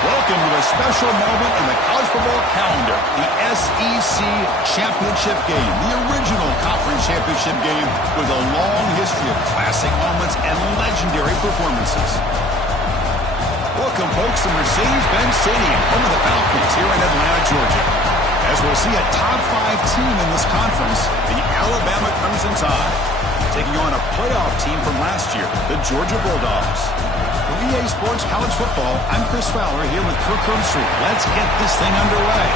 Welcome to a special moment in the college football calendar, the SEC Championship Game, the original conference championship game with a long history of classic moments and legendary performances. Welcome, folks, to Mercedes-Benz Stadium, home of the Falcons here in Atlanta, Georgia. As we'll see a top-5 team in this conference, the Alabama Crimson Tide, taking on a playoff team from last year, the Georgia Bulldogs. For EA Sports College Football, I'm Chris Fowler here with Kirk Herbstreit. Let's get this thing underway.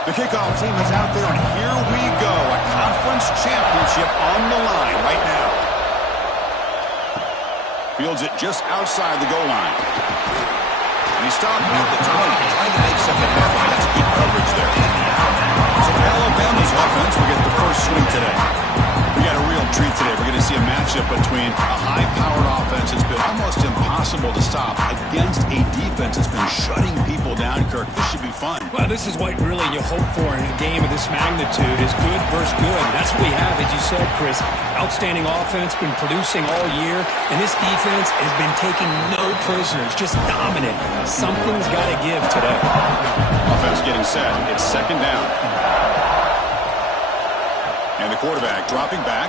The kickoff team is out there, and here we go. A conference championship on the line right now. Fields it just outside the goal line. And he stopped at the 20, trying to make something happen. That's good coverage there. So Alabama's offense will get the first swing today. We got a real treat today. We're going to see a matchup between a high-powered offense that's been almost impossible to stop against a defense that's been shutting people down, Kirk. This should be fun. Well, this is what really you hope for in a game of this magnitude is good versus good. That's what we have, as you said, Chris. Outstanding offense, been producing all year, and this defense has been taking no prisoners, just dominant. Something's got to give today. Offense getting set. It's second down. And the quarterback dropping back,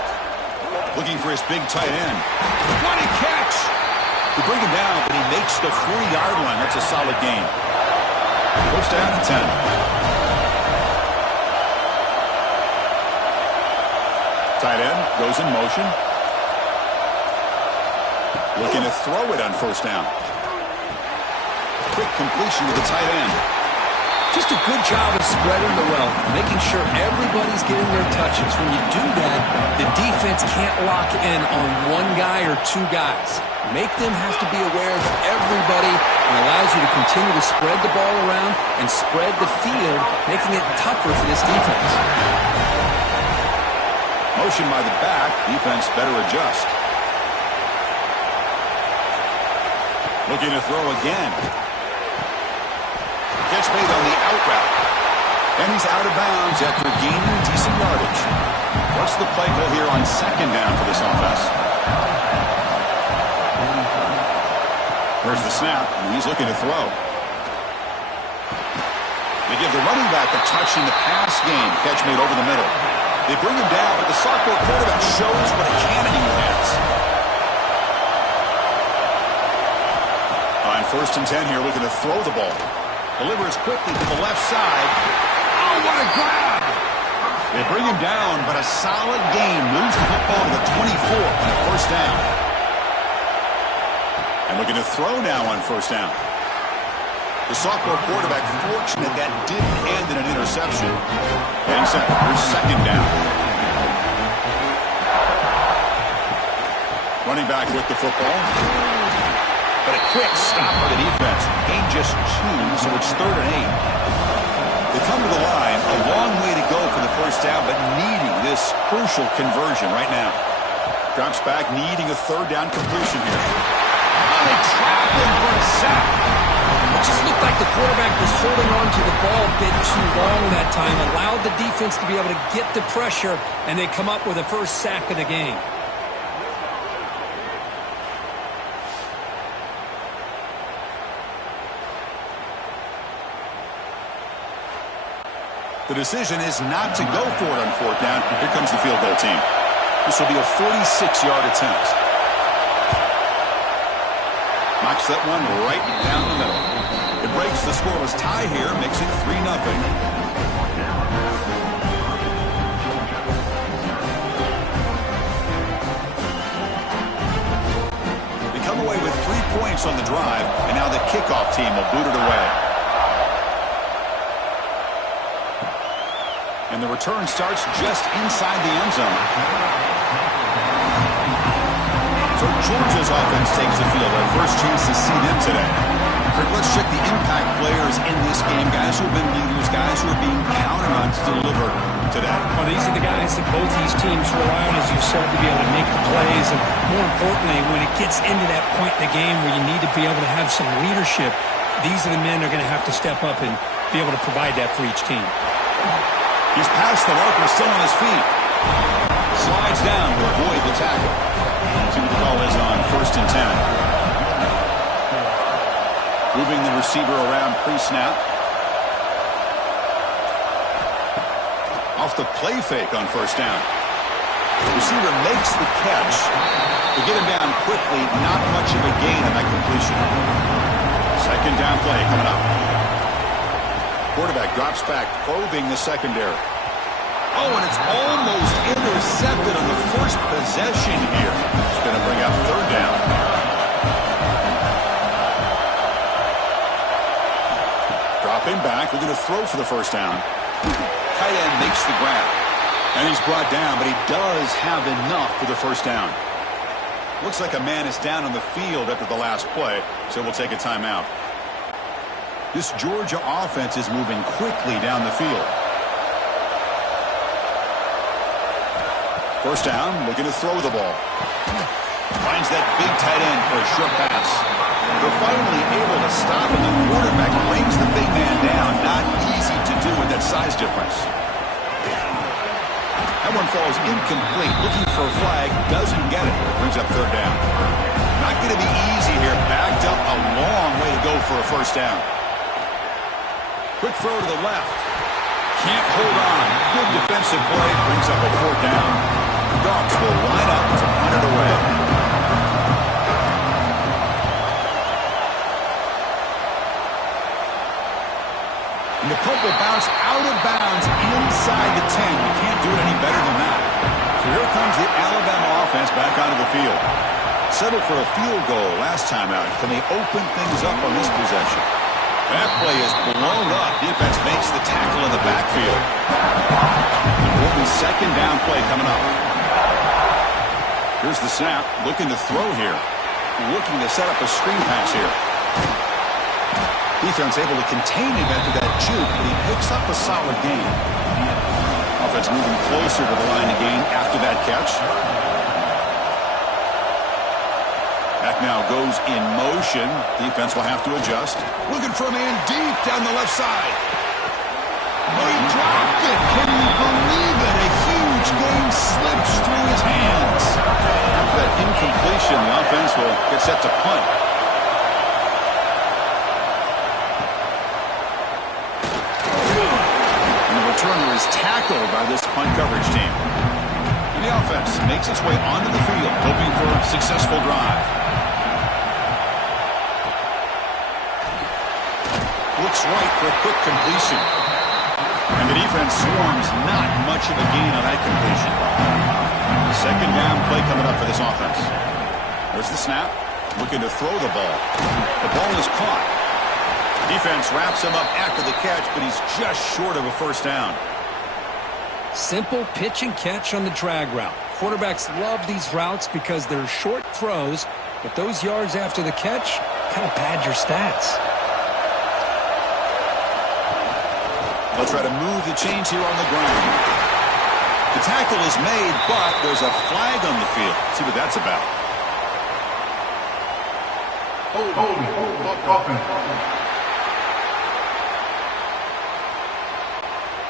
looking for his big tight end. What a catch! They bring him down, but he makes the 40-yard line. That's a solid gain. First down and 10. Tight end goes in motion. Looking to throw it on first down. Quick completion to the tight end. Just a good job of spreading the wealth, making sure everybody's getting their touches. When you do that, the defense can't lock in on one guy or two guys. Make them have to be aware of everybody, and allows you to continue to spread the ball around and spread the field, making it tougher for this defense. Motion by the back. Defense better adjust. Looking to throw again. Catch made on the out route. And he's out of bounds after gaining decent yardage. What's the play call here on second down for this offense? Here's the snap, and he's looking to throw. They give the running back a touch in the pass game. Catch made over the middle. They bring him down, but the sophomore quarterback shows what a cannon he has. On first and 10 here, looking to throw the ball. Delivers quickly to the left side. Oh, what a grab! They bring him down, but a solid gain moves the football to the 24 and a first down. And looking to throw now on first down. The sophomore quarterback fortunate that didn't end in an interception. And set for second down. Running back with the football. But a quick stop by the defense. Gain just 2, so it's third and 8. They come to the line, a long way to go for the first down, but needing this crucial conversion right now. Drops back, needing a third down completion here. Oh, they trap him for a sack. It just looked like the quarterback was holding on to the ball a bit too long that time, allowed the defense to be able to get the pressure, and they come up with the first sack of the game. The decision is not to go for it on fourth down. Here comes the field goal team. This will be a 46-yard attempt. Knocks that one right down the middle. It breaks the scoreless tie here, makes it 3-0. They come away with 3 points on the drive, and now the kickoff team will boot it away. And the return starts just inside the end zone. So Georgia's offense takes the field. Our first chance to see them today. Let's check the impact players in this game. Guys who have been leaders guys that both these teams rely on, as you said, to be able to make the plays. And more importantly, when it gets into that point in the game where you need to be able to have some leadership, these are the men that are going to have to step up and be able to provide that for each team. He's past the marker, still on his feet. Slides down to avoid the tackle. See what the call is on 1st and 10. Moving the receiver around pre-snap. Off the play fake on 1st down. The receiver makes the catch. To get him down quickly, not much of a gain on that completion. 2nd down play coming up. Quarterback drops back, probing the secondary. Oh, and it's almost intercepted on the first possession here. It's going to bring up 3rd down. Dropping back, looking to throw for the 1st down. Tight end makes the grab. And he's brought down, but he does have enough for the 1st down. Looks like a man is down on the field after the last play, so we'll take a timeout. This Georgia offense is moving quickly down the field. 1st down, looking to throw the ball. Finds that big tight end for a short pass. They're finally able to stop him. The quarterback brings the big man down. Not easy to do with that size difference. That one falls incomplete. Looking for a flag, doesn't get it. Brings up 3rd down. Not going to be easy here. Backed up a long way to go for a 1st down. Quick throw to the left. Can't hold on. Good defensive play. Brings up a 4th down. Dogs will line up to punt it away. And the punt will bounce out of bounds inside the 10. You can't do it any better than that. So here comes the Alabama offense back onto the field. Settled for a field goal last time out. Can they open things up on this possession? That play is blown up. Defense makes the tackle in the backfield. Important 2nd down play coming up. Here's the snap. Looking to throw here. Looking to set up a screen pass here. Defense able to contain him after that juke, but he picks up a solid gain. Offense moving closer to the line of gain after that catch. Back now goes in motion. Defense will have to adjust. Looking for a man deep down the left side. Oh, he dropped it. Can you believe it? A huge gain slips through his hands. After that incompletion, the offense will get set to punt. And the returner is tackled by this punt coverage team. And the offense makes its way onto the field, hoping for a successful drive. Looks right for a quick completion. And the defense swarms, not much of a gain on that completion. 2nd down play coming up for this offense. There's the snap. Looking to throw the ball. The ball is caught. Defense wraps him up after the catch, but he's just short of a 1st down. Simple pitch and catch on the drag route. Quarterbacks love these routes because they're short throws, but those yards after the catch kind of pad your stats. They'll try to move the chains here on the ground. The tackle is made, but there's a flag on the field. Let's see what that's about.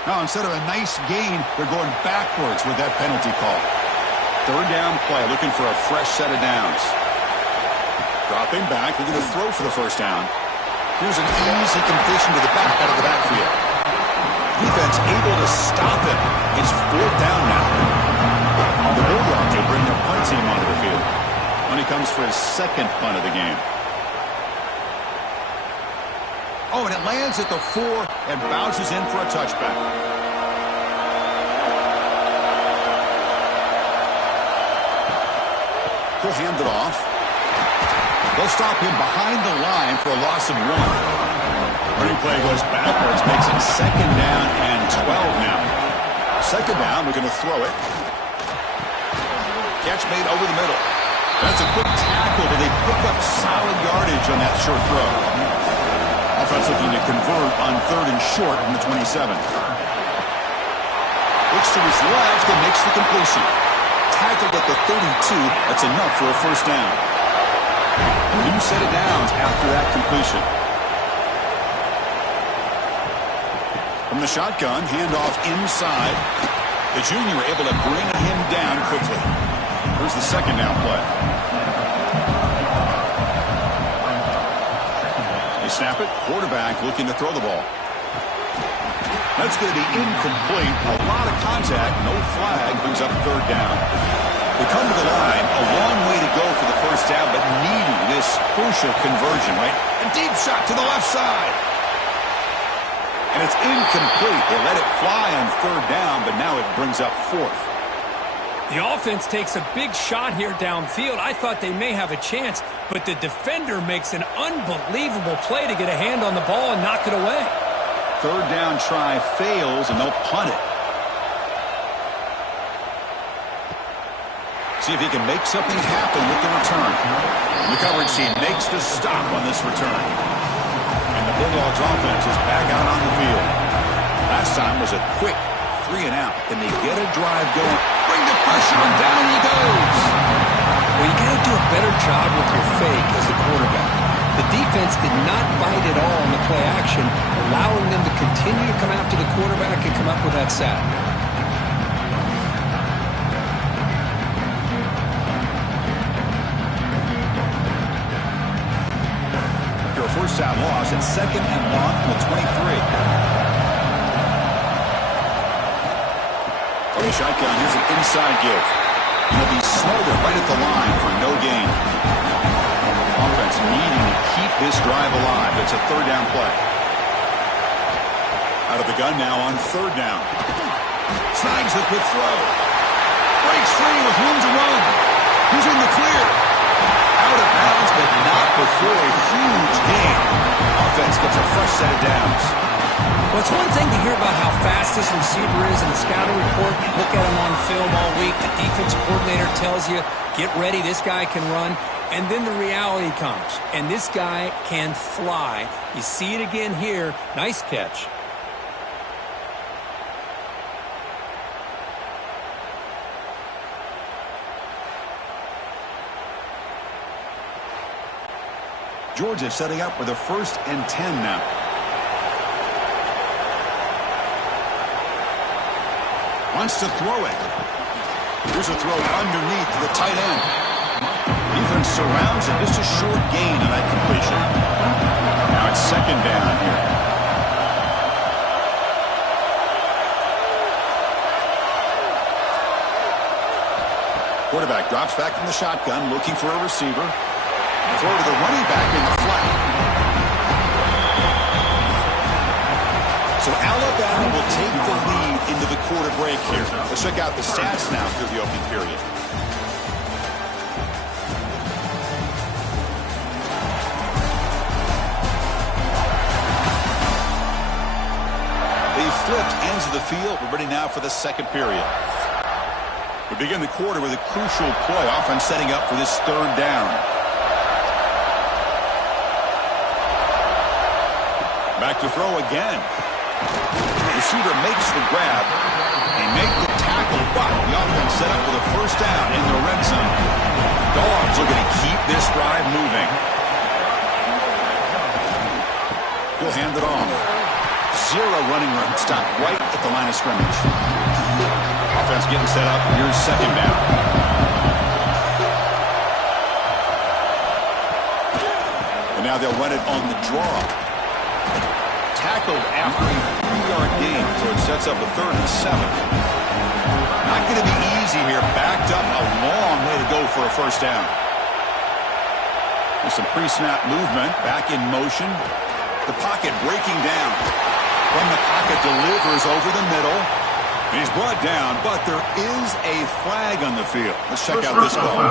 Now, instead of a nice gain, they're going backwards with that penalty call. 3rd down play, looking for a fresh set of downs. Dropping back, looking to throw for the 1st down. Here's an easy completion to the back out of the backfield. Defense able to stop him. It's 4th down now. The Bulldogs will bring their punt team onto the field when he comes for his 2nd punt of the game. Oh, and it lands at the 4 and bounces in for a touchback. He'll hand it off. They'll stop him behind the line for a loss of 1. Running play goes backwards, makes it 2nd down and 12 now. 2nd down, we're going to throw it. Catch made over the middle. That's a quick tackle, but they pick up solid yardage on that short throw. Offense looking to convert on 3rd and short from the 27. Looks looks to his left and makes the completion. Tackled at the 32. That's enough for a first down. New set of downs after that completion. From the shotgun, handoff inside. The junior able to bring him down quickly. Here's the second down play. They snap it. Quarterback looking to throw the ball. That's going to be incomplete. A lot of contact. No flag. Brings up third down. We come to the line. A long way to go for the first down, but needing this crucial conversion, right? A deep shot to the left side. And it's incomplete. They let it fly on third down, but now it brings up fourth. The offense takes a big shot here downfield. I thought they may have a chance, but the defender makes an unbelievable play to get a hand on the ball and knock it away. Third down try fails, and they'll punt it. See if he can make something happen with the return. The coverage team makes the stop on this return. And the Bulldogs offense is back out on the field. Last time was a quick 3 and out. Can they get a drive going? Bring the pressure, and down he goes. Well, you got to do a better job with your fake as the quarterback. The defense did not bite at all on the play action, allowing them to continue to come after the quarterback and come up with that sack. After a first down loss, it's 2nd and 1 from the 23. On the shotgun, here's an inside give. He'll be smothered right at the line for no gain. Offense needing to keep this drive alive. It's a third down play. Out of the gun now on third down. Snags the quick throw. Breaks free with room to run. Who's in the clear? Out of bounds, but not before a huge gain. Offense gets a fresh set of downs. Well, it's one thing to hear about how fast this receiver is in the scouting report. You look at him on film all week. The defensive coordinator tells you, get ready, this guy can run. And then the reality comes, and this guy can fly. You see it again here. Nice catch. Georgia setting up with a 1st and 10 now. Wants to throw it. Here's a throw underneath to the tight end. Defense surrounds it. Just a short gain on that completion. Now it's 2nd down here. Quarterback drops back from the shotgun, looking for a receiver. Throw to the running back in the flat. So Alabama will take the lead into the quarter break here. Let's check out the stats now through the opening period. They flipped ends of the field. We're ready now for the second period. We begin the quarter with a crucial play. Offense setting up for this third down. Back to throw again. Receiver makes the grab. They make the tackle, but the offense set up with a first down in the red zone. Dogs are going to keep this drive moving. He'll hand it off. 0 running room. Stop right at the line of scrimmage. Offense getting set up. Here's 2nd down. And now they'll run it on the draw. Tackled after a 3-yard gain, so it sets up a 3rd and 7. Not going to be easy here. Backed up a long way to go for a first down. There's some pre-snap movement. Back in motion. The pocket breaking down. From the pocket, delivers over the middle. He's brought down, but there is a flag on the field. Let's check out this call.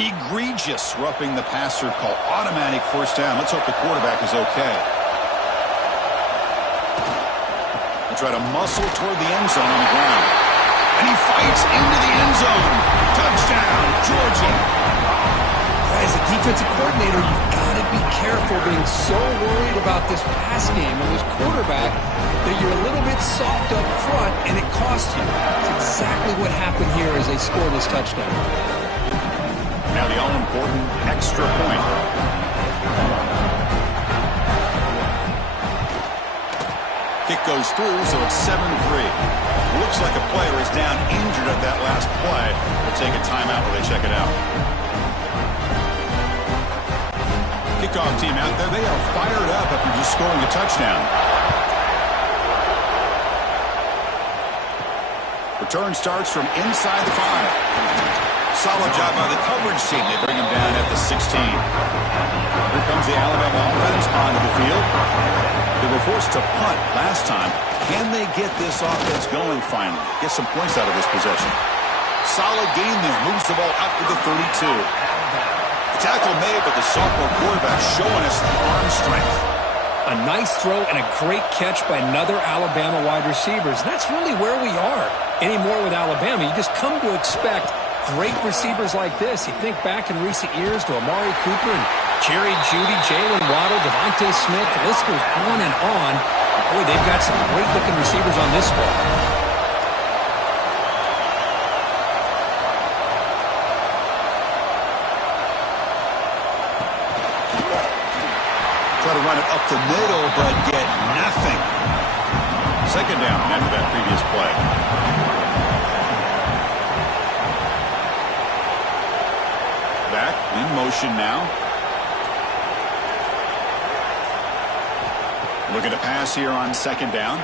Egregious roughing the passer call. Automatic first down. Let's hope the quarterback is okay. They'll try to muscle toward the end zone on the ground. And he fights into the end zone. Touchdown, Georgia. As the defensive coordinator, you've got to be careful being so worried about this pass game and this quarterback that you're a little bit soft up front and it costs you. It's exactly what happened here as they score this touchdown. Now the all-important extra point. Kick goes through, so it's 7-3. Looks like a player is down injured at that last play. We'll take a timeout while they check it out. Kickoff team out there, they are fired up after just scoring a touchdown. Return starts from inside the 5. Solid job by the coverage team. They bring him down at the 16. Here comes the Alabama offense onto the field. They were forced to punt last time. Can they get this offense going finally? Get some points out of this possession. Solid gain there. Moves the ball out to the 32. The tackle made, but the sophomore quarterback showing us the arm strength. A nice throw and a great catch by another Alabama wide receiver. That's really where we are anymore with Alabama. You just come to expect great receivers like this. You think back in recent years to Amari Cooper and Jerry Jeudy, Jalen Waddle, Devontae Smith. The list goes on and on. Boy, they've got some great-looking receivers on this squad. Try to run it up the middle, but get nothing. Second down after that previous play. Back in motion now. Looking to pass here on second down.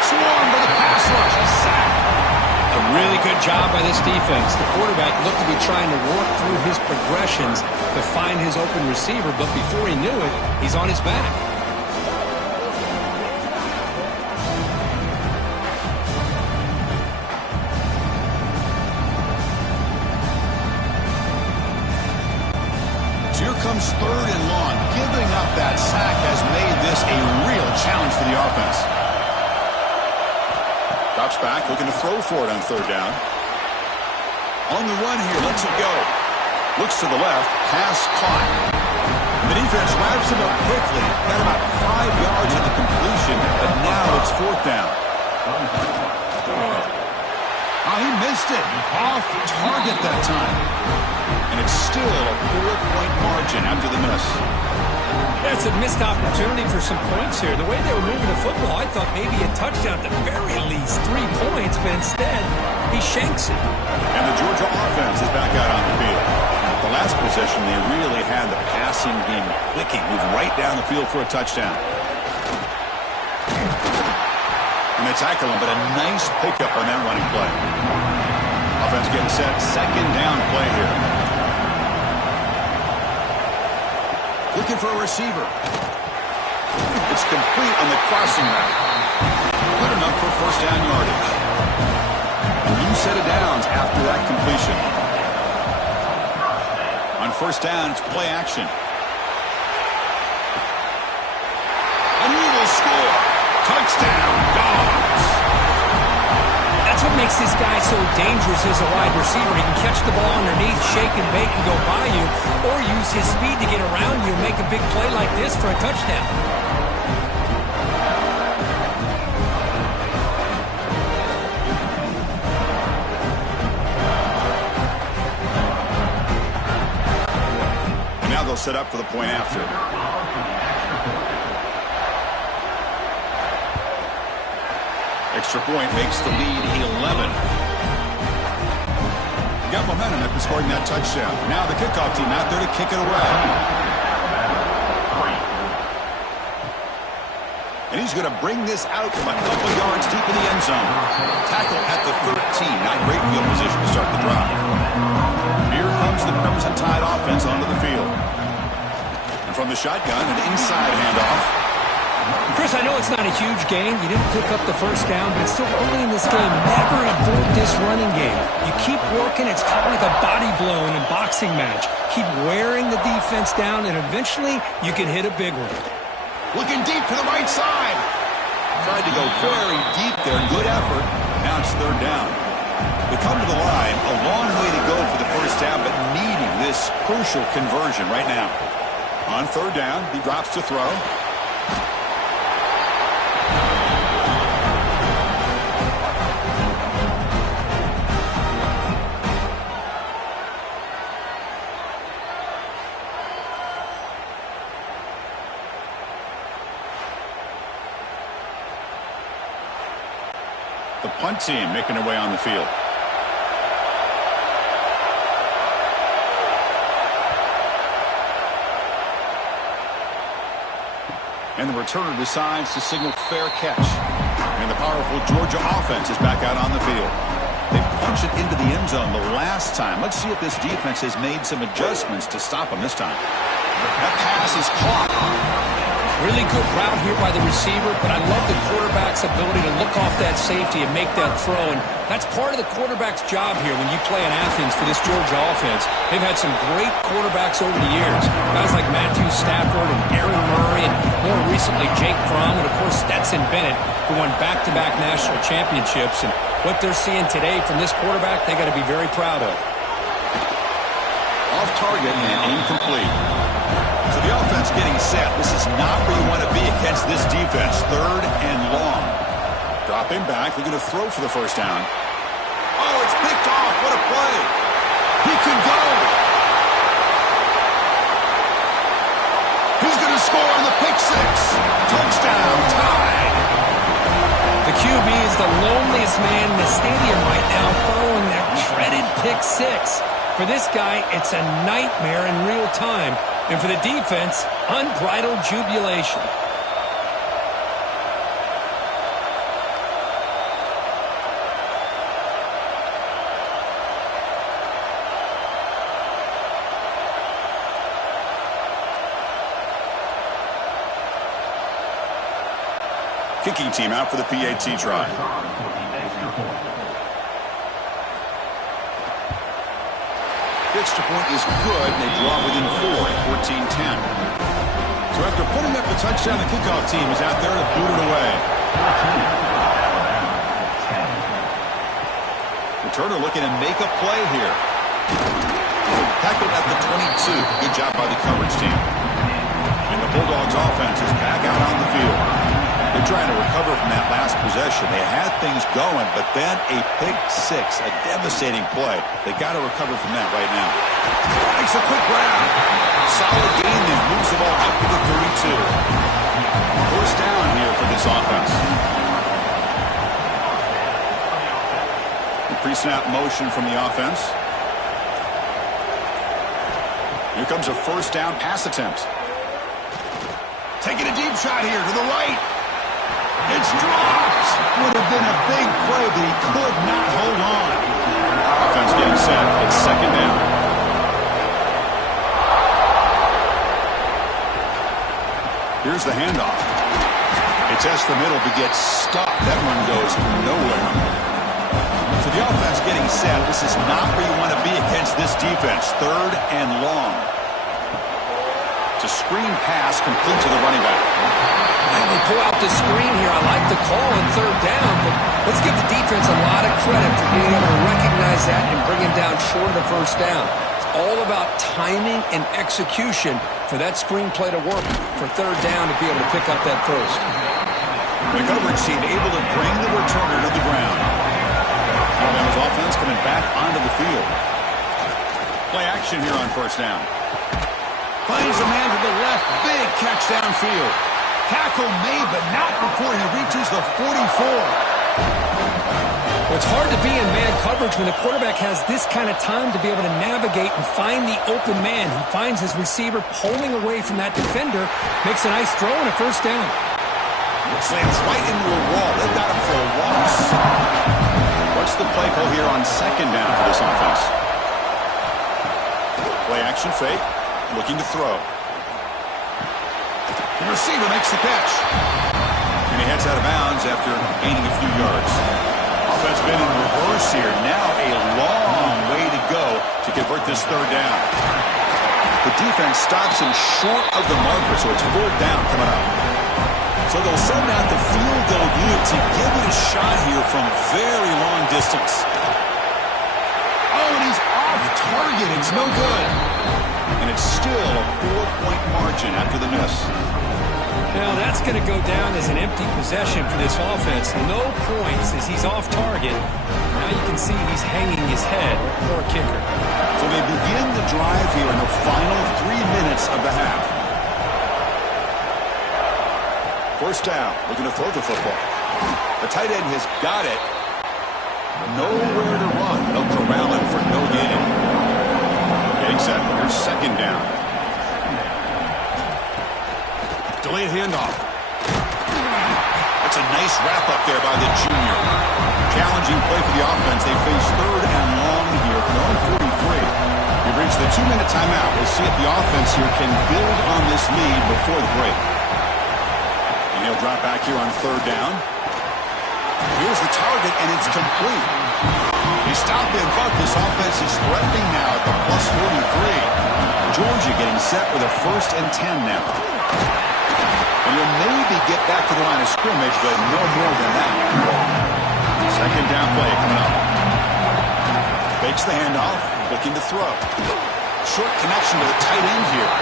Swarmed by the pass rush. He's sacked. A really good job by this defense. The quarterback looked to be trying to work through his progressions to find his open receiver, but before he knew it, he's on his back. So here comes third and long. Giving up that sack has made this a real challenge for the offense. Drops back, looking to throw for it on third down. On the run here, lets it go. Looks to the left, pass caught. The defense wraps him up quickly. Got about 5 yards at the completion, but now it's fourth down. Oh, he missed it. Off target that time. And it's still a 4-point margin after the miss. That's a missed opportunity for some points here. The way they were moving the football, I thought maybe a touchdown at the very least, 3 points, but instead, he shanks it. And the Georgia offense is back out on the field. The last possession, they really had the passing game clicking, moved right down the field for a touchdown. And they tackle him, but a nice pickup on that running play. Offense getting set, second down play here. Looking for a receiver. It's complete on the crossing route. Good enough for first down yardage. A new set of downs after that completion. On first down, it's play action. And he will score. Touchdown, Dogs. That's what makes this guy so dangerous as a wide receiver. He can catch the ball underneath, shake and bake and go by you, or use his speed to get around you and make a big play like this for a touchdown. And now they'll set up for the point after. Extra point makes the lead 11. Got momentum after scoring that touchdown. Now the kickoff team out there to kick it away. And he's going to bring this out from a couple yards deep in the end zone. Tackle at the 13. Not great field position to start the drive. Here comes the Crimson Tide offense onto the field. And from the shotgun, an inside handoff. Chris, I know it's not a huge game. You didn't pick up the first down, but it's still early in this game. Never abort this running game. You keep working. It's kind of like a body blow in a boxing match. Keep wearing the defense down, and eventually you can hit a big one. Looking deep to the right side. Tried to go very deep there. Good effort. Now it's third down. We come to the line, a long way to go for the first down, but needing this crucial conversion right now. On third down, he drops to throw. The punt team making their way on the field. And the returner decides to signal fair catch. And the powerful Georgia offense is back out on the field. They punched it into the end zone the last time. Let's see if this defense has made some adjustments to stop them this time. That pass is caught. Really good route here by the receiver, but I love the quarterback's ability to look off that safety and make that throw. And that's part of the quarterback's job here when you play in Athens for this Georgia offense. They've had some great quarterbacks over the years. Guys like Matthew Stafford and Aaron Murray, and more recently Jake Fromm, and of course Stetson Bennett, who won back-to-back national championships. And what they're seeing today from this quarterback, they got to be very proud of. Off target and incomplete. So the offense getting set. This is not where you want to be against this defense. Third and long. Dropping back. They're going to throw for the first down. Oh, it's picked off. What a play. He can go. He's going to score on the pick six. Touchdown. Tied. The QB is the loneliest man in the stadium right now following that dreaded pick six. For this guy, it's a nightmare in real time. And for the defense, unbridled jubilation. Kicking team out for the PAT try. Extra point is good. They draw within 4 at 14-10. So after putting up the touchdown, the kickoff team is out there to boot it away. Returner looking to make a play here. Tackled at the 22. Good job by the coverage team. And the Bulldogs offense is back out on the field. They're trying to recover from that last possession. They had things going, but then a pick six, a devastating play. They got to recover from that right now. Makes a quick grab. Solid gain then moves the ball up to the 32. First down here for this offense. The pre-snap motion from the offense. Here comes a first down pass attempt. Taking a deep shot here to the right. It's dropped. Would have been a big play, but he could not hold on. Offense getting set. It's second down. Here's the handoff. It tests the middle to get stopped. That one goes nowhere. So the offense getting set. This is not where you want to be against this defense. Third and long. It's a screen pass complete to the running back. And they pull out the screen here. I like the call on third down, but let's give the defense a lot of credit for being able to recognize that and bring him down short of the first down. It's all about timing and execution for that screen play to work for third down to be able to pick up that first. The coverage team able to bring the returner to the ground. Alabama's offense coming back onto the field. Play action here on first down. Finds a man to the left. Big catch downfield. Tackle made, but not before he reaches the 44. Well, it's hard to be in man coverage when the quarterback has this kind of time to be able to navigate and find the open man. He finds his receiver pulling away from that defender, makes a nice throw and a first down. Slams right into a wall. They've got him for a loss. What's the play call here on second down for this offense? Play action fake. Looking to throw. The receiver makes the catch. And he heads out of bounds after gaining a few yards. Offense been in reverse here. Now a long way to go to convert this third down. The defense stops him short of the marker, so it's fourth down coming up. So they'll send out the field goal unit to give it a shot here from very long distance. and he's off target. It's no good. And it's still a 4-point margin after the miss. Now, that's going to go down as an empty possession for this offense. No points as he's off target. Now you can see he's hanging his head. Poor kicker. So they begin the drive here in the final 3 minutes of the half. First down, looking to throw the football. The tight end has got it. Nowhere to run. They'll corral him for no gain. Getting set. Here's second down. Delayed handoff. That's a nice wrap up there by the junior. Challenging play for the offense. They face third and long here from 1:43. We've reached the 2-minute timeout. We'll see if the offense here can build on this lead before the break. And he'll drop back here on third down. Here's the target, and it's complete. He stopped in, but this offense is threatening now at the plus 43. Georgia getting set with a 1st and 10 now. And will maybe get back to the line of scrimmage, but no more than that. Second down play coming up. Fakes the handoff, looking to throw. Short connection to the tight end here.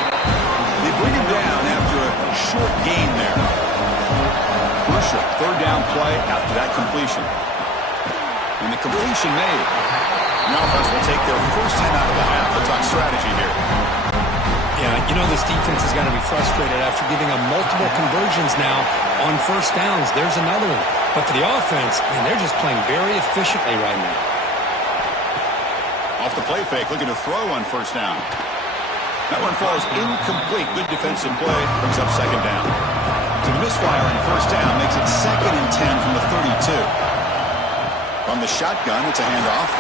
They bring him down after a short gain there. Crucial third down play after that completion. And the completion made. The offense will take their first 10 out of the half. Let's talk strategy here. Yeah, you know this defense has got to be frustrated after giving up multiple conversions now on first downs. There's another one. But for the offense, man, they're just playing very efficiently right now. Off the play fake, looking to throw on first down. That one falls incomplete. Good defensive play, brings up second down. So the misfire on first down makes it 2nd and 10 from the 32. From the shotgun, it's a handoff.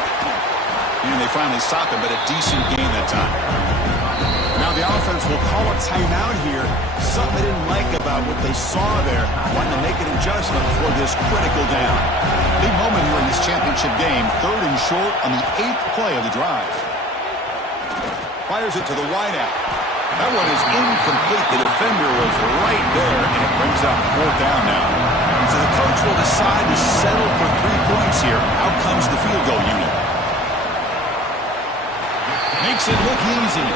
And they finally stop him, but a decent gain that time. Now the offense will call a timeout here. Something they didn't like about what they saw there. Wanting to make an adjustment for this critical down. Big moment here in this championship game. 3rd and short on the 8th play of the drive. Fires it to the wideout. That one is incomplete. The defender was right there, and it brings up 4th down now. So the coach will decide to settle for 3 points here. Out comes the field goal unit. Makes it look easy.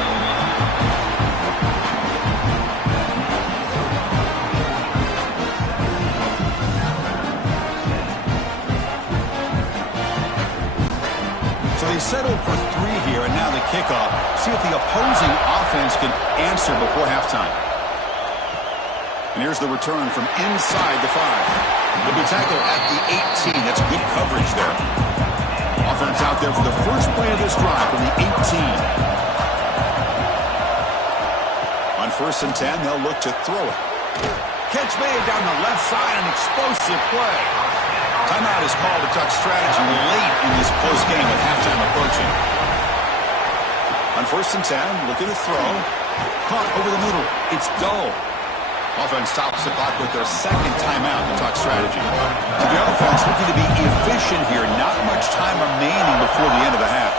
So they settled for 3 here, and now the kickoff. See if the opposing offense can answer before halftime. And here's the return from inside the 5. They'll be tackled at the 18. That's good coverage there. Offense out there for the first play of this drive from the 18. On 1st and 10, they'll look to throw it. Catch made down the left side, an explosive play. Timeout is called to talk strategy late in this close game with halftime approaching. On 1st and 10, looking to throw. Caught over the middle. It's dull. Offense stops the clock with their 2nd timeout to talk strategy. So the offense looking to be efficient here. Not much time remaining before the end of the half.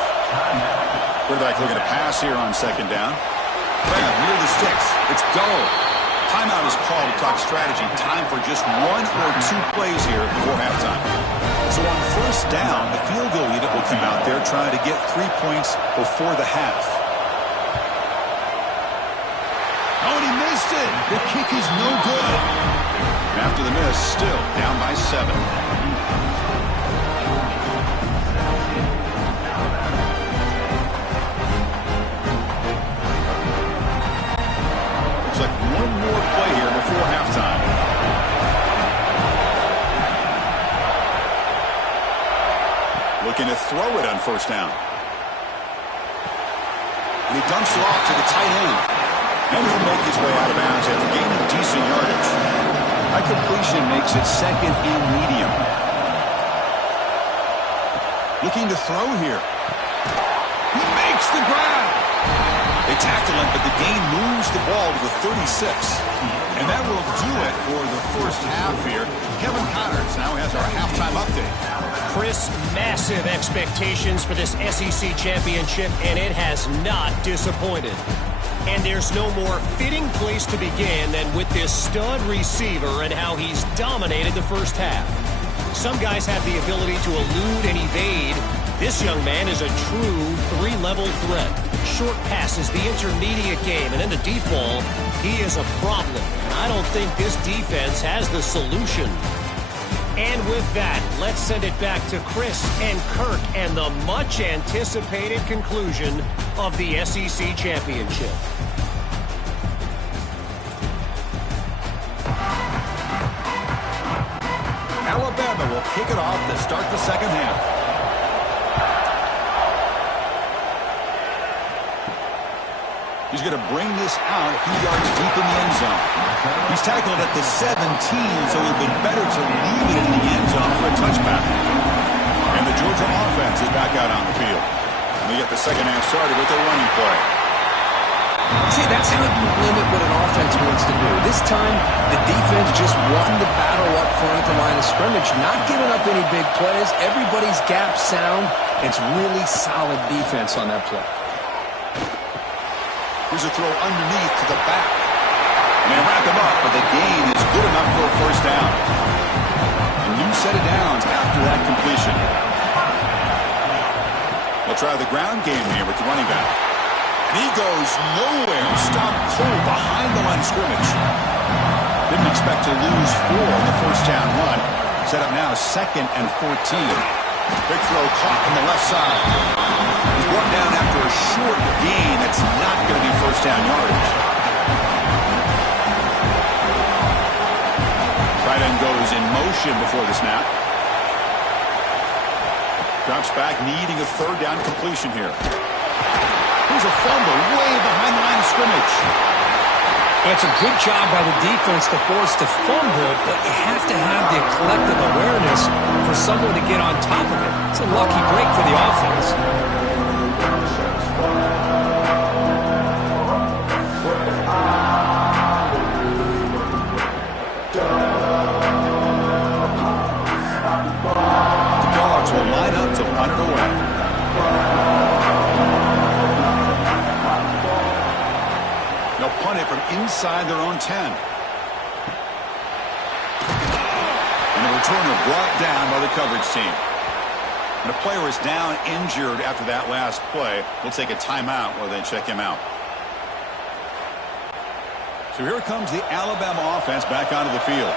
Quarterback looking to pass here on 2nd down. Near the sticks. It's dull. Timeout is called to talk strategy. Time for just 1 or 2 plays here before halftime. So on 1st down, the field goal unit will come out there trying to get 3 points before the half. Oh, and he missed it. The kick is no good. After the miss, still down by 7. Looks like 1 more play here before halftime. Looking to throw it on 1st down. And he dumps it off to the tight end. And he'll make his way out of bounds after gaining decent yardage. That completion makes it 2nd and medium. Looking to throw here. He makes the grab. They tackle him, but the gain moves the ball to the 36. And that will do it for the first half here. Kevin Connors now has our halftime update. Chris, massive expectations for this SEC championship, and it has not disappointed. And there's no more fitting place to begin than with this stud receiver and how he's dominated the first half. Some guys have the ability to elude and evade. This young man is a true three-level threat. Short passes, the intermediate game, and in the deep ball, he is a problem. And I don't think this defense has the solution. And with that, let's send it back to Chris and Kirk and the much-anticipated conclusion of the SEC Championship. Alabama will kick it off to start the second half. He's going to bring this out a few yards deep in the end zone. He's tackled at the 17, so it would have been better to leave it in the end zone for a touchback. And the Georgia offense is back out on the field. And we get the second half started with a running play. See, that's how you limit what an offense wants to do. This time, the defense just won the battle up front at the line of scrimmage, not giving up any big plays. Everybody's gap sound. It's really solid defense on that play. Here's a throw underneath to the back. And they wrap him up, but the gain is good enough for a first down. A new set of downs after that completion. They'll try the ground game here with the running back. And he goes nowhere. Stopped cold behind the line of scrimmage. Didn't expect to lose 4 on the first down run. Set up now 2nd and 14. Big throw caught on the left side. He's brought down after a short gain. That's not going to be first down yardage. Tight end goes in motion before the snap. Drops back, needing a third down completion here. Here's a fumble way behind the line of scrimmage. It's a good job by the defense to force the fumble, but you have to have the collective awareness for someone to get on top of it. It's a lucky break for the offense. The Dogs will line up to punt it away. They'll punt it from inside their own 10. And the returner brought down by the coverage team. And the player is down injured after that last play. We'll take a timeout while they check him out. So here comes the Alabama offense back onto the field.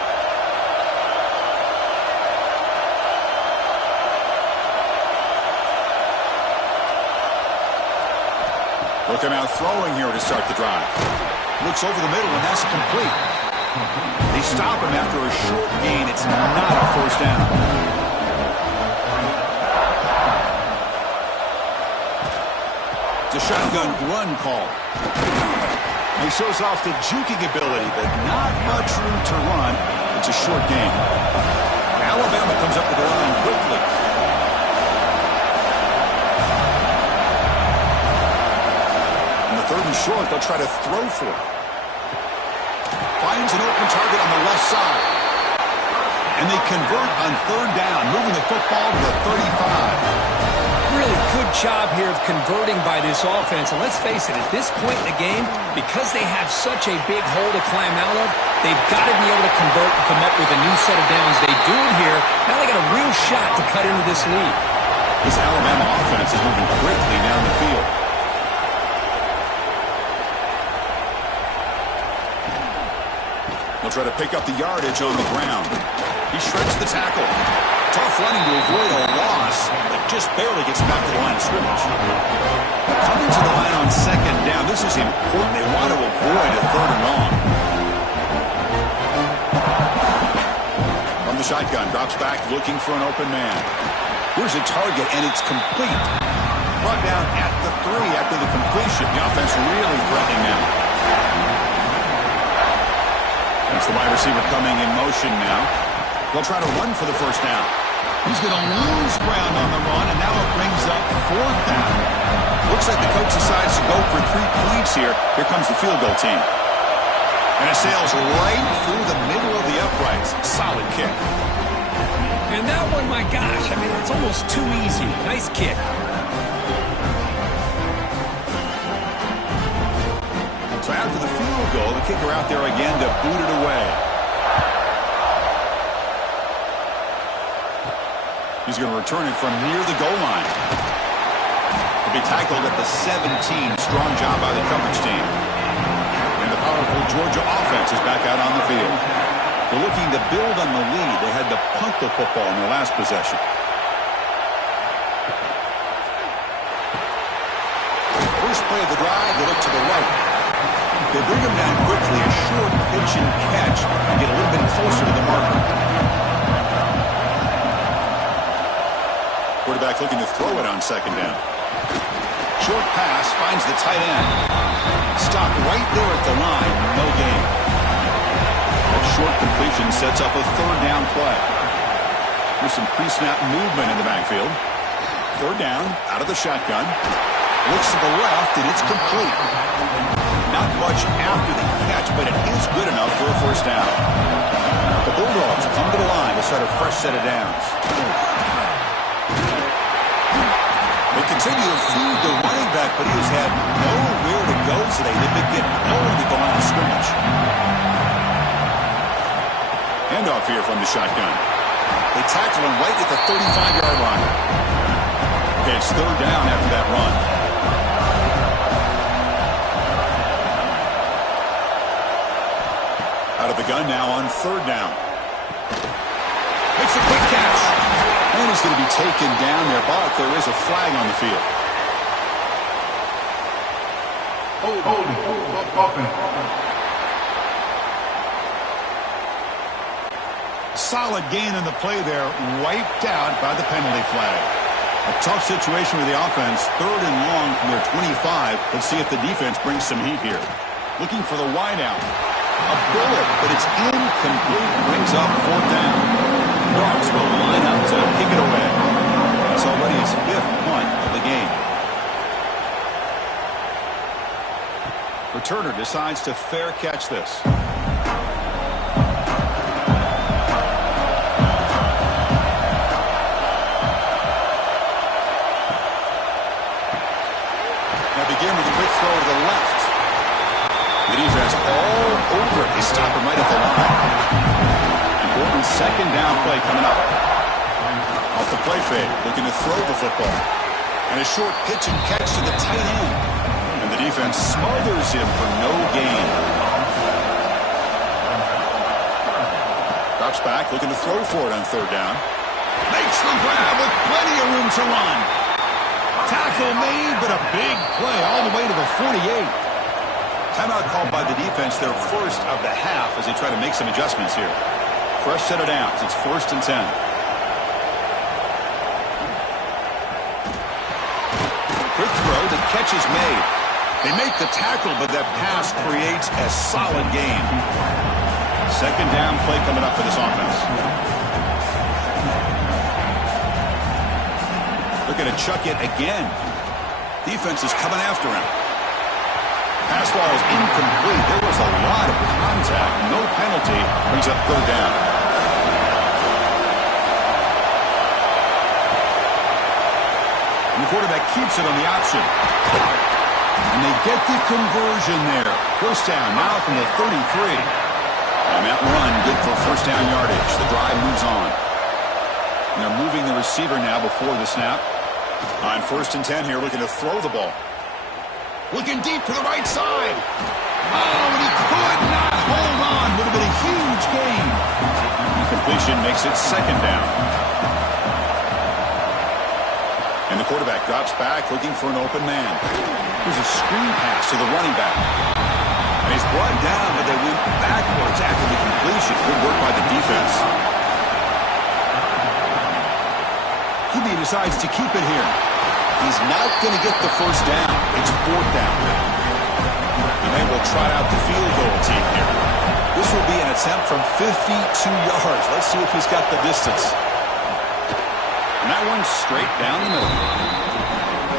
Looking out throwing here to start the drive. Looks over the middle, and that's complete. They stop him after a short gain. It's not a first down. It's a shotgun run call. He shows off the juking ability, but not much room to run. It's a short gain. Alabama comes up to the line quickly. Third and short, they'll try to throw for it. Finds an open target on the left side. And they convert on third down, moving the football to the 35. Really good job here of converting by this offense. And let's face it, at this point in the game, because they have such a big hole to climb out of, they've got to be able to convert and come up with a new set of downs. They do it here. Now they got a real shot to cut into this lead. This Alabama offense is moving quickly down the field. They'll try to pick up the yardage on the ground. He shreds the tackle. Tough running to avoid a loss, but just barely gets back to the line of scrimmage. Coming to the line on second down, this is important. They want to avoid a third and long. From the shotgun, drops back, looking for an open man. Here's a target, and it's complete. Brought down at the 3 after the completion. The offense really threatening now. That's the wide receiver coming in motion now. They'll try to run for the first down. He's going to lose ground on the run, and now it brings up 4th down. Looks like the coach decides to go for 3 points here. Here comes the field goal team. And it sails right through the middle of the uprights. Solid kick. And that one, my gosh, I mean, it's almost too easy. Nice kick. So after the field goal, the kicker out there again to boot it away. He's going to return it from near the goal line. He'll be tackled at the 17. Strong job by the coverage team. And the powerful Georgia offense is back out on the field. They're looking to build on the lead. They had to punt the football in their last possession. First play of the drive, they look to the right. They bring him down quickly, a short pitch and catch, and get a little bit closer to the marker. Quarterback looking to throw it on second down. Short pass finds the tight end. Stop right there at the line. No gain. That short completion sets up a third down play. There's some pre-snap movement in the backfield. Third down, out of the shotgun. Looks to the left, and it's complete. Not much after the catch, but it is good enough for a first down. The Bulldogs come to the line to start a fresh set of downs. They continue to feed the running back, but he has had nowhere to go today. They've been getting blown at the line of scrimmage. Handoff here from the shotgun. They tackle him right at the 35-yard line. Okay, it's third down after that run. Out of the gun now on third down. Makes a quick catch. And he's going to be taken down there, but there is a flag on the field. Solid gain in the play there, wiped out by the penalty flag. A tough situation with the offense, third and long from their 25. Let's see if the defense brings some heat here. Looking for the wideout. A bullet, but it's incomplete. Brings up fourth down. Dogs will line up to kick it away. That's already his fifth punt of the game. Returner decides to fair catch this. Now begin with a quick throw to the left. The defense all over it. They stop him right at the line. Important second down play coming up. Off the play fake, looking to throw the football. And a short pitch and catch to the tight end. And the defense smothers him for no gain. Drops back, looking to throw for it on third down. Makes the grab with plenty of room to run. Tackle made, but a big play all the way to the 48. Timeout called by the defense, their first of the half, as they try to make some adjustments here. Fresh set of downs. It's 1st and 10. Quick throw. The catch is made. They make the tackle, but that pass creates a solid gain. Second down play coming up for this offense. Looking to chuck it again. Defense is coming after him. Pass ball is incomplete. There was a lot of contact. No penalty. Brings up third down. And the quarterback keeps it on the option. And they get the conversion there. First down now from the 33. And that run good for first down yardage. The drive moves on. And they're moving the receiver now before the snap. On 1st and 10 here, looking to throw the ball. Looking deep to the right side. Oh, and he could not hold on. Would have been a huge gain. Completion makes it second down. And the quarterback drops back, looking for an open man. Here's a screen pass to the running back. And he's brought down, but they went backwards after the completion. Good work by the defense. He decides to keep it here. He's not going to get the first down. It's fourth down. And they will try out the field goal team here. This will be an attempt from 52 yards. Let's see if he's got the distance. And that one's straight down the middle.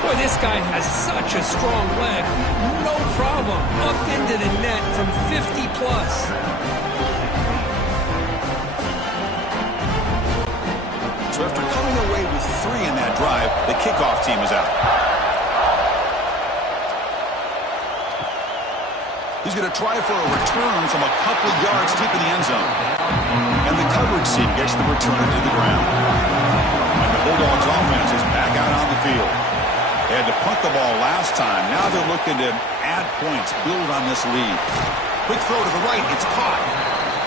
Boy, this guy has such a strong leg. No problem. Up into the net from 50 plus. So after coming away with 3 in that drive, the kickoff team is out. He's going to try for a return from a couple of yards deep in the end zone. And the coverage team gets the returner to the ground. And the Bulldogs offense is back out on the field. They had to punt the ball last time. Now they're looking to add points, build on this lead. Quick throw to the right. It's caught.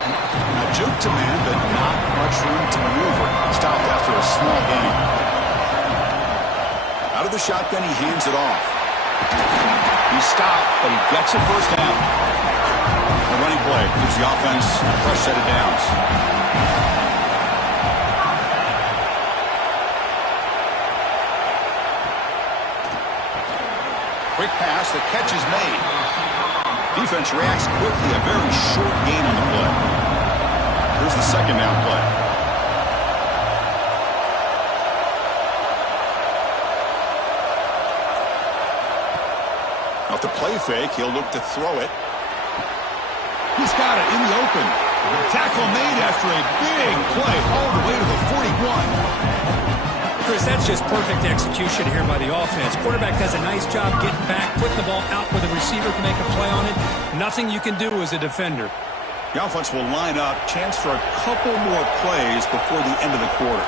Now juke to man, but not much room to maneuver. Stopped after a small gain. Out of the shotgun, he hands it off. He stopped, but he gets a first down. The running play gives the offense a fresh set of downs. Quick pass, the catch is made. Defense reacts quickly, a very short gain on the play. Here's the second down play. Off the play fake, he'll look to throw it. He's got it in the open. Tackle made after a big play all the way to the 41. Chris, that's just perfect execution here by the offense. Quarterback does a nice job getting back, putting the ball out where the receiver can make a play on it. Nothing you can do as a defender. The offense will line up. Chance for a couple more plays before the end of the quarter.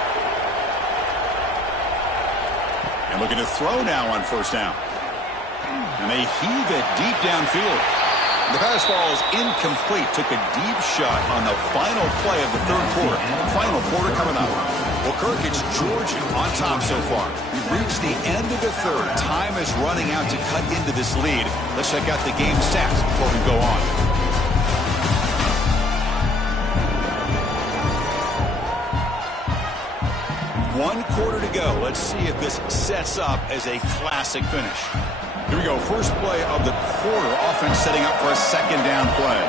And looking to throw now on first down. And they heave it deep downfield. The pass ball is incomplete. Took a deep shot on the final play of the third quarter. Final quarter coming up. Well, Kirk, it's Georgia on top so far. We've reached the end of the third. Time is running out to cut into this lead. Let's check out the game stats before we go on. One quarter to go. Let's see if this sets up as a classic finish. Here we go. First play of the quarter. Offense setting up for a second down play.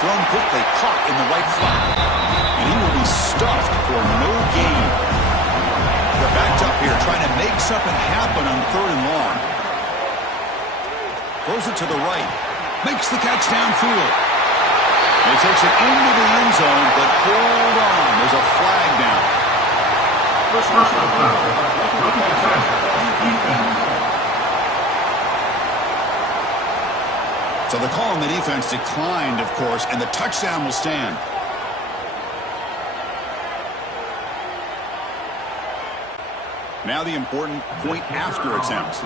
Thrown quickly, caught in the right flat. And he will be stuffed for no gain. They're backed up here, trying to make something happen on third and long. Throws it to the right. Makes the catch downfield. He takes it into the end zone, but hold on. There's a flag down. So the call on the defense declined, of course, and the touchdown will stand. Now the important point after attempt.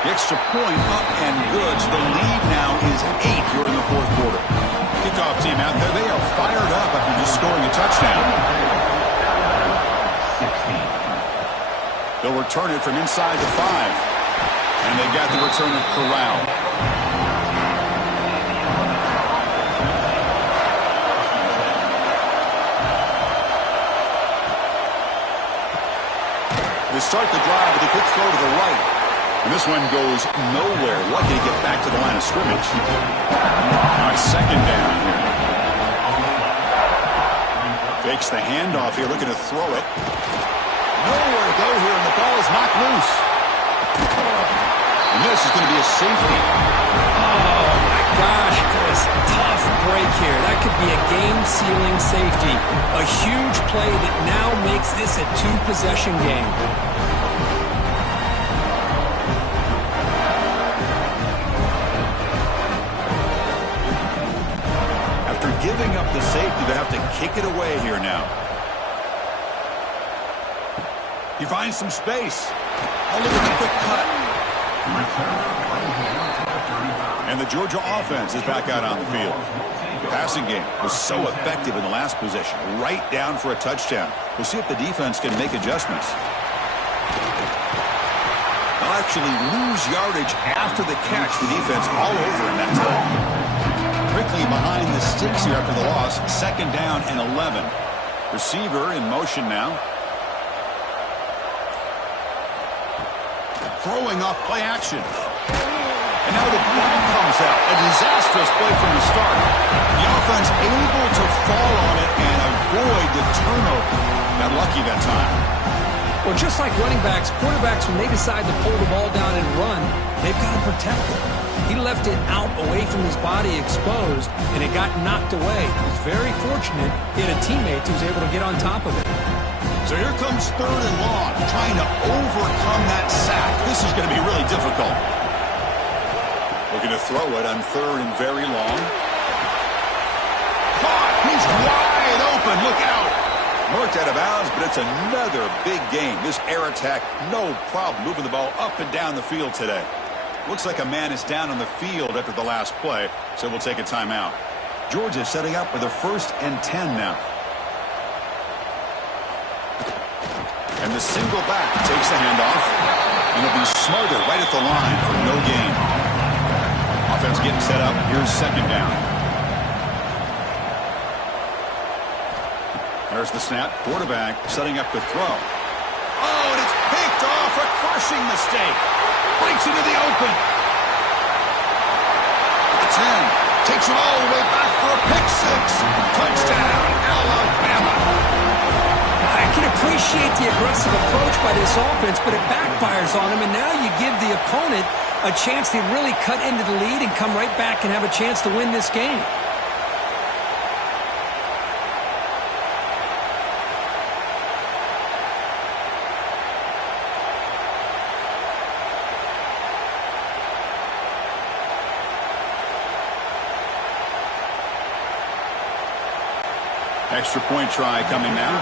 The extra point up and good. So the lead now is 8 here in the fourth quarter. Kickoff team out there. They are fired up after just scoring a touchdown. They'll return it from inside the 5. And they've got the return of Corral. They start the drive with a quick throw to the right. And this one goes nowhere. Lucky to get back to the line of scrimmage. Now it's second down here. Fakes the handoff here, looking to throw it. Nowhere to go here, and the ball is knocked loose. And this is going to be a safety. Oh, my gosh, Chris. Tough break here. That could be a game-sealing safety. A huge play that now makes this a two-possession game. Giving up the safety, they have to kick it away here now. He finds some space. Oh, look at the quick cut. And the Georgia offense is back out on the field. The passing game was so effective in the last possession, right down for a touchdown. We'll see if the defense can make adjustments. They'll actually lose yardage after the catch. The defense all over in that time. Quickly behind the sticks here after the loss. Second down and 11. Receiver in motion now. Throwing off play action. And now the ball comes out. A disastrous play from the start. The offense able to fall on it and avoid the turnover. Got lucky that time. Well, just like running backs, quarterbacks, when they decide to pull the ball down and run, they've got to protect it. He left it out away from his body exposed, and it got knocked away. He was very fortunate he had a teammate who was able to get on top of it. So here comes third and long, trying to overcome that sack. This is going to be really difficult. Looking to throw it on 3rd and very long. Caught! He's wide open. Look out! Marked out of bounds, but it's another big game. This air attack, no problem moving the ball up and down the field today. Looks like a man is down on the field after the last play, so we'll take a timeout. Georgia setting up with a 1st and 10 now. And the single back takes the handoff. And it'll be smothered right at the line for no gain. Offense getting set up. Here's 2nd down. There's the snap. Quarterback setting up to throw. Oh, and it's picked off. A crushing mistake. Breaks into the open. The 10. Takes it all the way back for a pick 6. Touchdown, Alabama. I can appreciate the aggressive approach by this offense, but it backfires on him, and now you give the opponent a chance to really cut into the lead and come right back and have a chance to win this game. Extra point try coming now.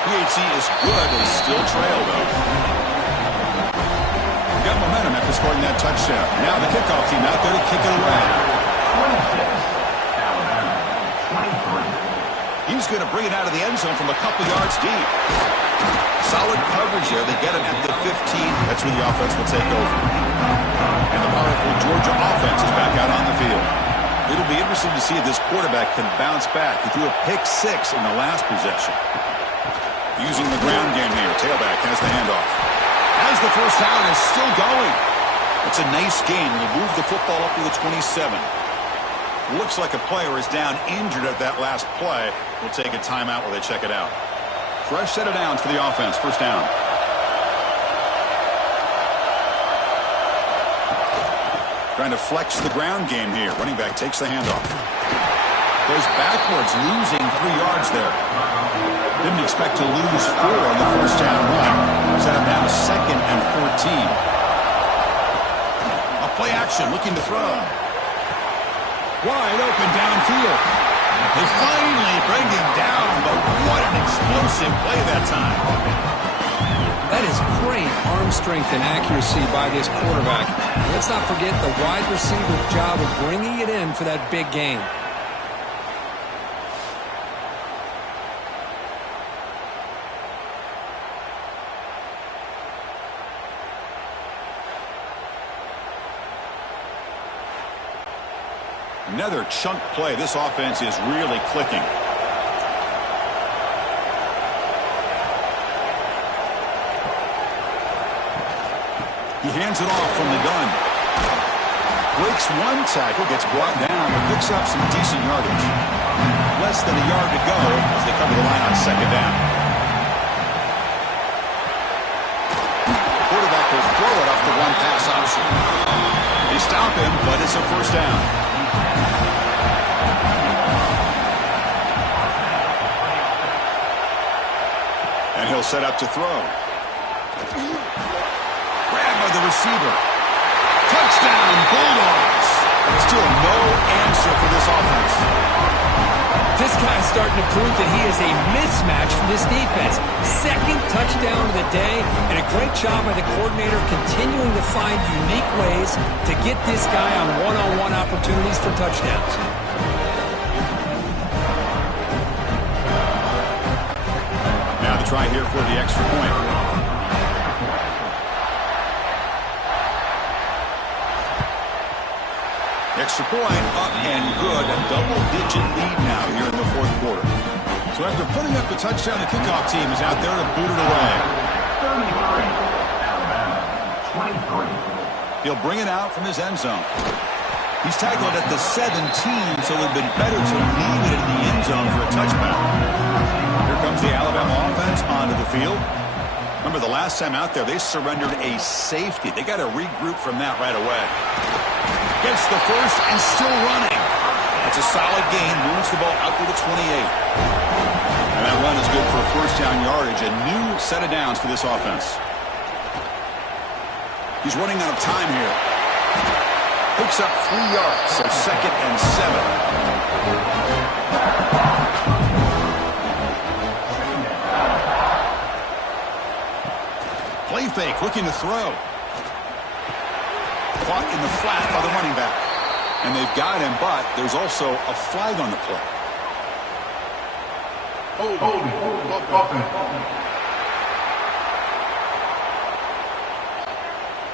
PHC is good. They still trail, though. Got momentum after scoring that touchdown. Now the kickoff team out there to kick it away. He's going to bring it out of the end zone from a couple yards deep. Solid coverage there. They get him at the 15. That's where the offense will take over. And the powerful Georgia offense is back out on the field. It'll be interesting to see if this quarterback can bounce back. He threw a pick 6 in the last possession. Using the ground game here. Tailback has the handoff. As the first down is still going. It's a nice game. We'll move the football up to the 27. Looks like a player is down injured at that last play. We'll take a timeout while they check it out. Fresh set of downs for the offense. First down. Trying to flex the ground game here. Running back takes the handoff. Goes backwards, losing 3 yards there. Didn't expect to lose 4 on the first down run. Set up now 2nd and 14. A play action, looking to throw. Wide open downfield. They finally bring him down, but what an explosive play that time. That is great arm strength and accuracy by this quarterback. Let's not forget the wide receiver's job of bringing it in for that big game. Another chunk play. This offense is really clicking. He hands it off from the gun. Breaks one tackle, gets brought down, but picks up some decent yardage. Less than a yard to go as they cover the line on 2nd down. Quarterback will throw it off the one pass option. They stop him, but it's a first down. And he'll set up to throw. Grabbed by the receiver. Touchdown, Bulldogs. Still no answer for this offense. This guy's starting to prove that he is a mismatch for this defense. 2nd touchdown of the day, and a great job by the coordinator continuing to find unique ways to get this guy on one-on-one opportunities for touchdowns. Now the try here for the extra point. Extra point up and good. A double-digit lead now here in the 4th quarter. So after putting up the touchdown, the kickoff team is out there to boot it away. 33. He'll bring it out from his end zone. He's tackled at the 17, so it would have been better to leave it in the end zone for a touchback. Here comes the Alabama offense onto the field. Remember, the last time out there, they surrendered a safety. They got to regroup from that right away. Gets the first and still running. That's a solid gain. Moves the ball out to the 28. And that run is good for first down yardage. A new set of downs for this offense. He's running out of time here. Picks up 3 yards, so 2nd and 7. Play fake, looking to throw. Caught in the flat by the running back. And they've got him, but there's also a flag on the play.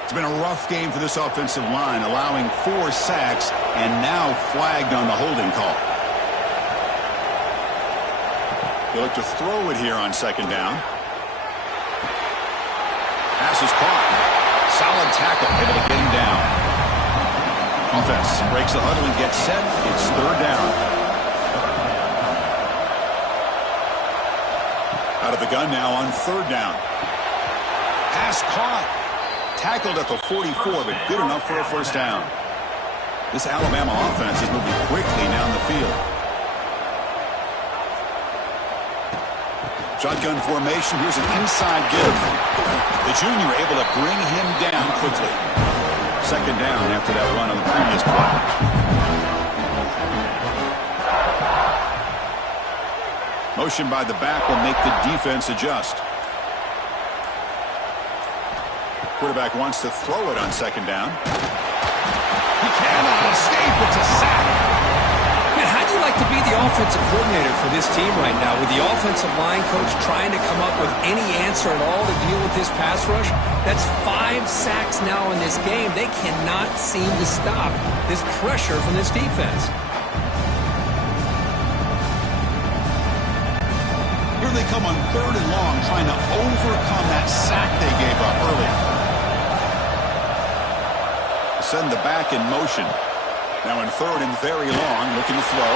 It's been a rough game for this offensive line, allowing 4 sacks and now flagged on the holding call. They look to throw it here on 2nd down. Pass is caught. Solid tackle, able to get him down. Offense breaks the huddle and gets set. It's 3rd down. Out of the gun now on 3rd down. Pass caught. Tackled at the 44, but good enough for a first down. This Alabama offense is moving quickly down the field. Shotgun formation. Here's an inside give. The junior able to bring him down quickly. 2nd down after that run on the previous play. Motion by the back will make the defense adjust. Quarterback wants to throw it on 2nd down. He cannot escape. It's a sack. Man, how'd you like to be the offensive coordinator for this team right now, with the offensive line coach trying to come up with any answer at all to deal with this pass rush? That's 5 sacks now in this game. They cannot seem to stop this pressure from this defense. Here they come on 3rd and long, trying to overcome that sack they gave up earlier. Send the back in motion. Now in 3rd and very long, looking to throw.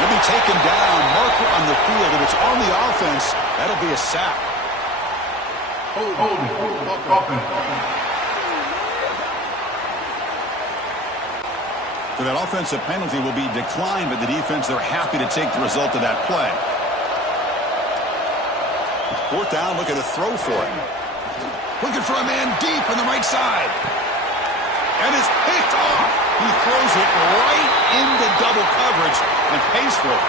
He'll be taken down. Marker on the field. If it's on the offense, that'll be a sack. So that offensive penalty will be declined by the defense. They're happy to take the result of that play. 4th down, looking to throw for it. Looking for a man deep on the right side. And it's picked off. He throws it right into double coverage and pays for it.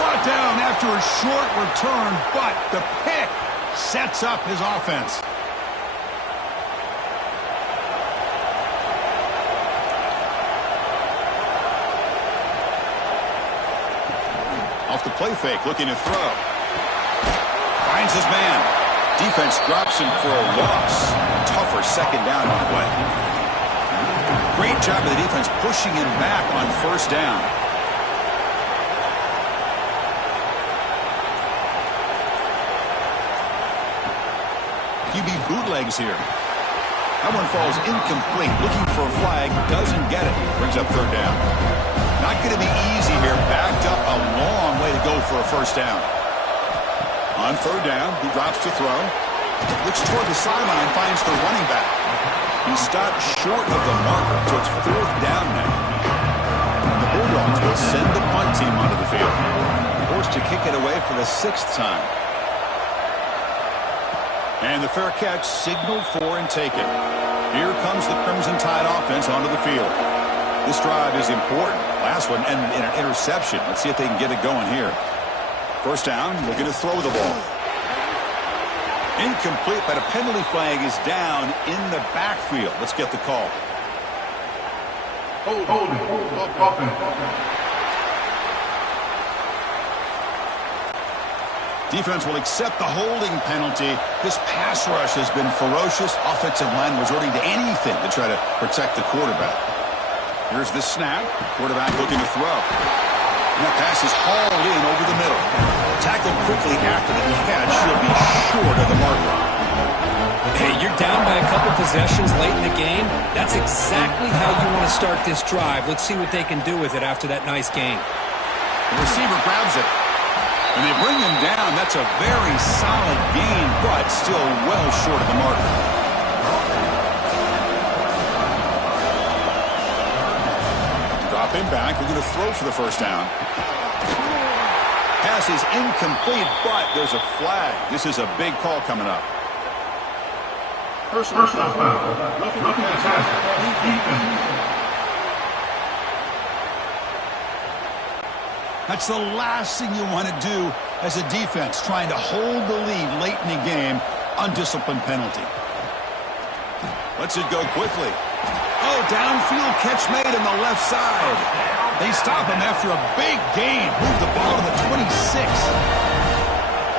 Brought down after a short return, but the pick sets up his offense. Off the play fake, looking to throw. Finds his man. Defense drops him for a loss. Tougher 2nd down on the way. Great job of the defense pushing him back on 1st down. QB bootlegs here. That one falls incomplete. Looking for a flag. Doesn't get it. Brings up 3rd down. Not going to be easy here. Backed up a long way to go for a first down. On 3rd down, he drops to throw. Looks toward the sideline, finds the running back. He stopped short of the marker, so it's 4th down now. The Bulldogs will send the punt team onto the field. Forced to kick it away for the 6th time. And the fair catch signaled for and taken. Here comes the Crimson Tide offense onto the field. This drive is important. Last one and an interception. Let's see if they can get it going here. 1st down, looking to throw the ball. Incomplete, but a penalty flag is down in the backfield. Let's get the call. Defense will accept the holding penalty. This pass rush has been ferocious. Offensive line resorting to anything to try to protect the quarterback. Here's the snap. Quarterback looking to throw. And that pass is hauled in over the middle. Tackled quickly after the catch. She'll be short of the marker. Hey, you're down by a couple possessions late in the game. That's exactly how you want to start this drive. Let's see what they can do with it after that nice game. The receiver grabs it. And they bring him down. That's a very solid gain, but still well short of the marker. Drop him back. We're going to throw for the first down. Pass is incomplete, but there's a flag. This is a big call coming up. Personal foul. Roughing the tackle. Defense. That's the last thing you want to do as a defense, trying to hold the lead late in the game. Undisciplined penalty. Lets it go quickly. Oh, downfield catch made on the left side. They stop him after a big gain. Move the ball to the 26.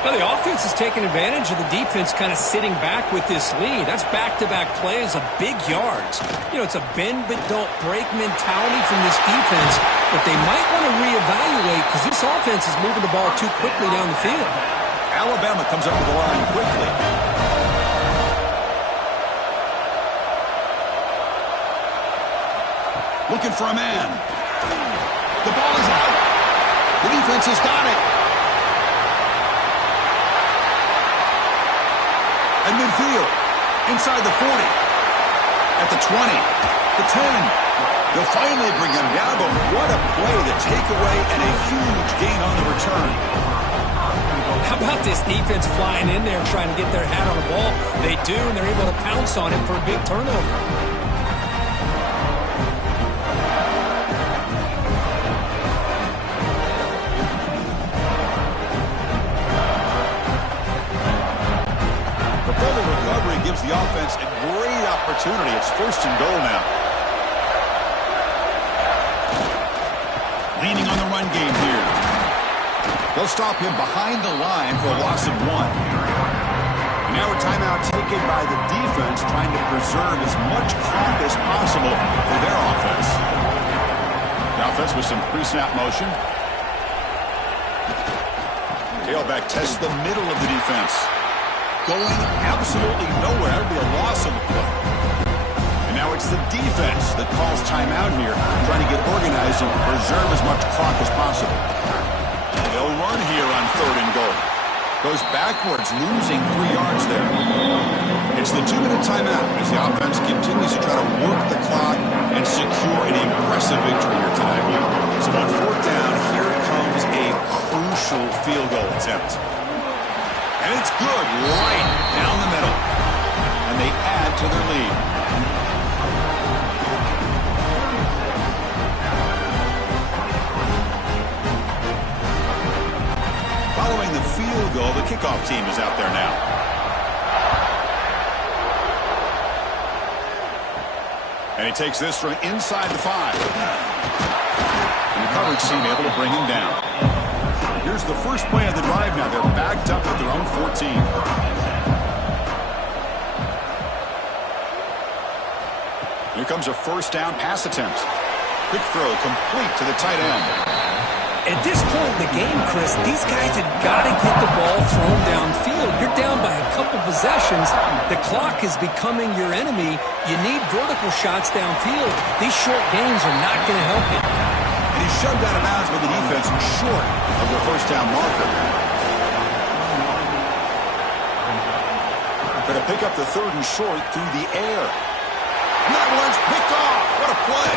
Well, the offense is taking advantage of the defense kind of sitting back with this lead. That's back-to-back plays of big yards. You know, it's a bend-but-don't-break mentality from this defense, but they might want to reevaluate because this offense is moving the ball too quickly down the field. Alabama comes up to the line quickly. Looking for a man. The ball is out. The defense has got it. At midfield. Inside the 40. At the 20. The 10. They'll finally bring him down, but what a play. The takeaway and a huge gain on the return. How about this defense flying in there trying to get their hat on the ball? They do, and they're able to pounce on it for a big turnover. Gives the offense a great opportunity. It's 1st and goal now. Leaning on the run game here. They'll stop him behind the line for a loss of 1. And now a timeout taken by the defense, trying to preserve as much clock as possible for their offense. The offense with some pre-snap motion. Tailback tests the middle of the defense. Going absolutely nowhere. That would be a loss of the play. And now it's the defense that calls timeout here, trying to get organized and preserve as much clock as possible. They'll run here on 3rd and goal. Goes backwards, losing 3 yards there. It's the 2-minute timeout as the offense continues to try to work the clock and secure an impressive victory here tonight. So on 4th down, here comes a crucial field goal attempt. And it's good, right down the middle. And they add to their lead. Following the field goal, the kickoff team is out there now. And he takes this from inside the 5. And the coverage team able to bring him down. Here's the first play of the drive now. They're backed up at their own 14. Here comes a 1st down pass attempt. Quick throw complete to the tight end. At this point in the game, Chris, these guys have got to get the ball thrown downfield. You're down by a couple possessions. The clock is becoming your enemy. You need vertical shots downfield. These short gains are not going to help you. And he's shoved out of bounds by the defense short of the 1st down marker. Going to pick up the 3rd and short through the air. And that one's picked off. What a play.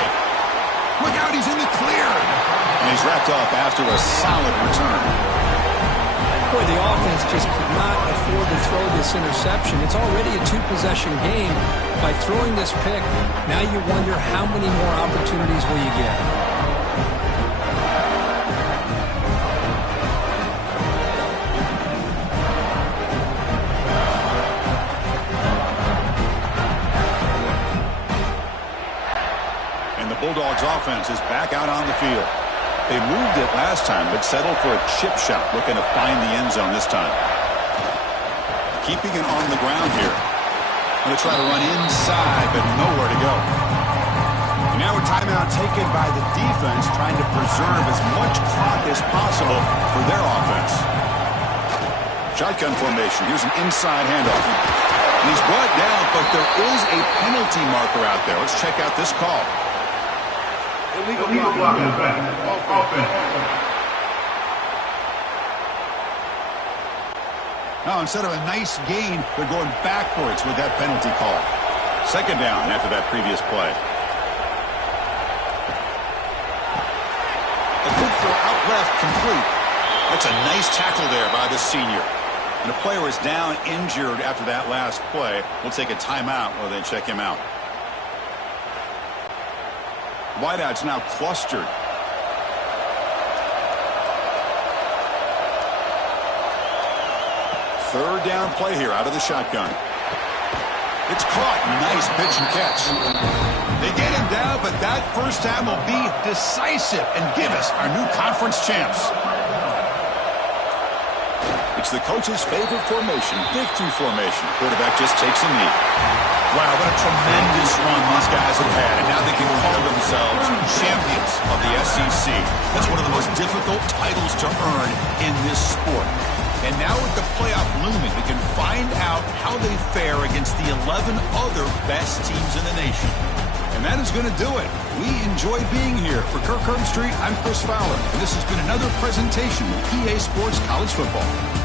Look out, he's in the clear. And he's wrapped up after a solid return. Boy, the offense just could not afford to throw this interception. It's already a 2-possession game. By throwing this pick, now you wonder how many more opportunities will you get. Bulldogs offense is back out on the field. They moved it last time, but settled for a chip shot, looking to find the end zone this time. Keeping it on the ground here. Going to try to run inside, but nowhere to go. And now a timeout taken by the defense, trying to preserve as much clock as possible for their offense. Shotgun formation. Here's an inside handoff. And he's brought down, but there is a penalty marker out there. Let's check out this call. Illegal blocking back. Offense. Now, instead of a nice gain, they're going backwards with that penalty call. 2nd down after that previous play. A good throw out left, complete. That's a nice tackle there by the senior. And the player is down injured after that last play. We'll take a timeout while they check him out. Wideout's now clustered. Third down play here out of the shotgun. It's caught. Nice pitch and catch. They get him down, but that first time will be decisive and give us our new conference champs. It's the coach's favorite formation, victory formation. Quarterback just takes a knee. Wow, what a tremendous run these guys have had, and now they can call themselves champions of the SEC. That's one of the most difficult titles to earn in this sport. And now with the playoff looming, we can find out how they fare against the 11 other best teams in the nation. And that is going to do it. We enjoy being here. For Kirk Street, I'm Chris Fowler, and this has been another presentation of EA Sports College Football.